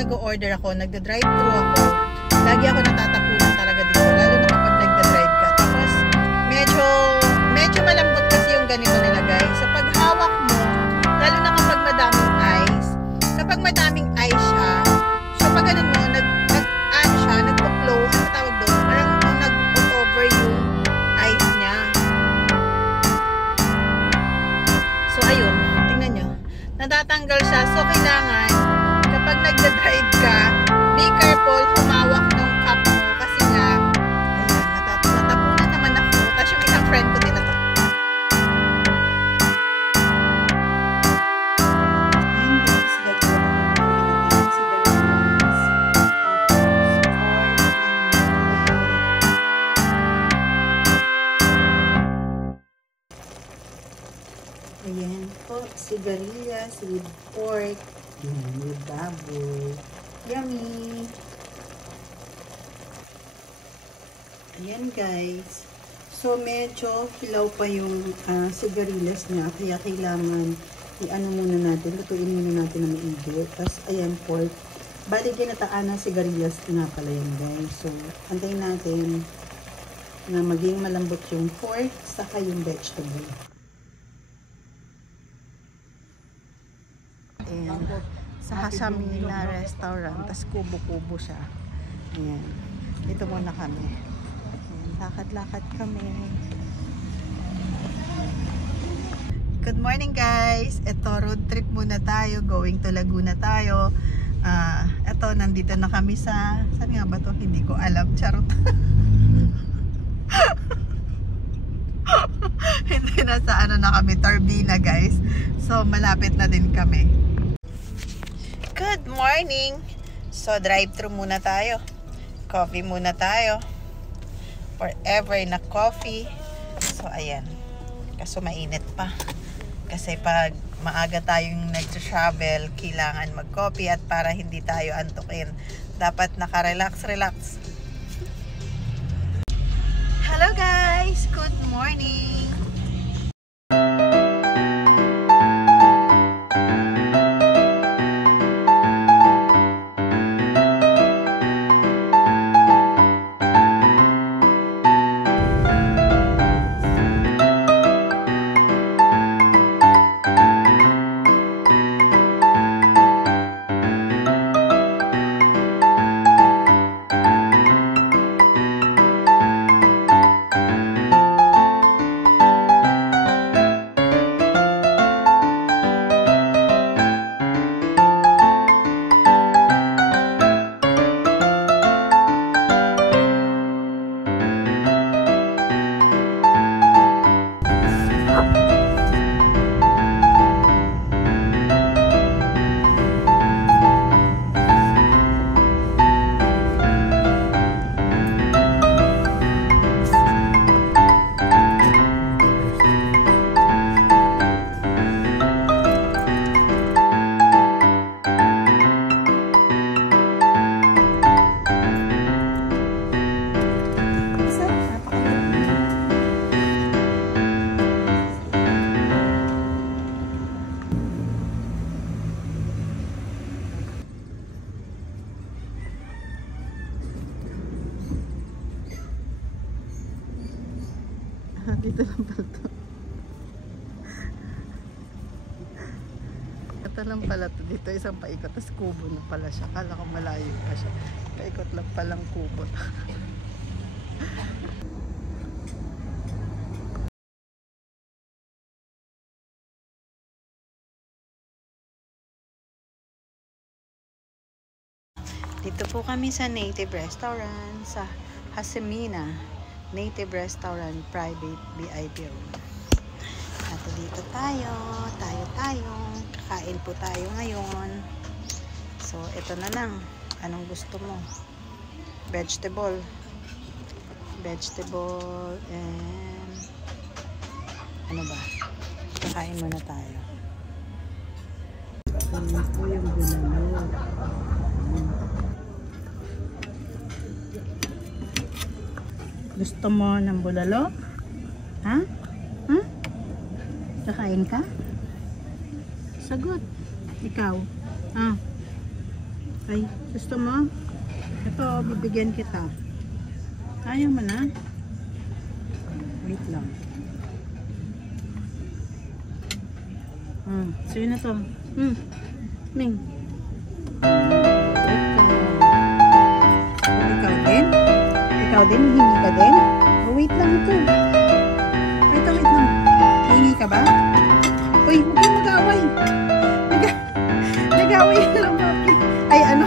nag-order ako, nagda-drive-thru ako, lagi ako natatapunan talaga dito, lalo na kapag nagda-drive ka. Tapos, medyo malambot kasi yung ganito nila guys. So, pag hawak mo, lalo na kapag madaming ice siya, so pag ganun mo, nagpo-flow, ano tawag doon? Parang nag-over yung ice niya. So, ayun, tingnan nyo. Natatanggal siya. So, kailangan, kapag nagda-drive ka, be careful, humawak ng cup mo. Kasi nga, ayun, natapunan naman ako. Tapos yung isang friend ko din na to. Ayan po, sigarilyas with pork, with baboy. Yummy! Ayan guys. So, medyo hilaw pa yung sigarilyas niya. Kaya kailangan i-ano muna natin, lutuin muna natin na maigi. Tapos, ayan, pork. Bali, ginataan ng sigarilyas nga pala yan guys. So, antayin natin na maging malambot yung pork saka yung vegetable. Ayan. Sa Hasamina restaurant, tas kubo-kubo siya. Ayan. Dito muna kami. Ayan. Lakad-lakad kami. Good morning guys! Ito, road trip muna tayo. Going to Laguna tayo. Ito, nandito na kami sa... Saan nga ba to? Hindi ko alam. Charot. Hindi na sa ano na kami. Tarbina guys. So, malapit na din kami. Good morning! So, drive-thru muna tayo. Coffee muna tayo. Forever na coffee. So, ayan. Kaso mainit pa. Kasi pag maaga tayong nag-travel, kailangan mag-coffee at para hindi tayo antukin. Dapat naka-relax. Hello guys! Good morning! Dito lang pala to. Ito lang pala to. Dito isang paikot. Tapos kubo na pala siya. Kala ko malayo pa siya. Paikot lang palang kubo. Dito po kami sa Native Restaurant sa Hasamina Native Restaurant Private VIP Room. At dito tayo. Kakain po tayo ngayon. So, ito na lang. Anong gusto mo? Vegetable and ano ba? Kakain muna tayo. Ano po yung bulalo? Gusto mo ng bulalo? Ha? Ha? Kakain ka? Sagot. Ikaw? Ay, gusto mo? Ito, bibigyan kita. Ayaw mo na? Wait lang. Sa'yo na to. Ming. Ikaw din? Ikaw din? Hingi ka din? Oh, wait lang ito. Wait lang. Hingi ka ba? Uy, huwag kang mag-away. Nag-away na lang, Papi. Ay, ano?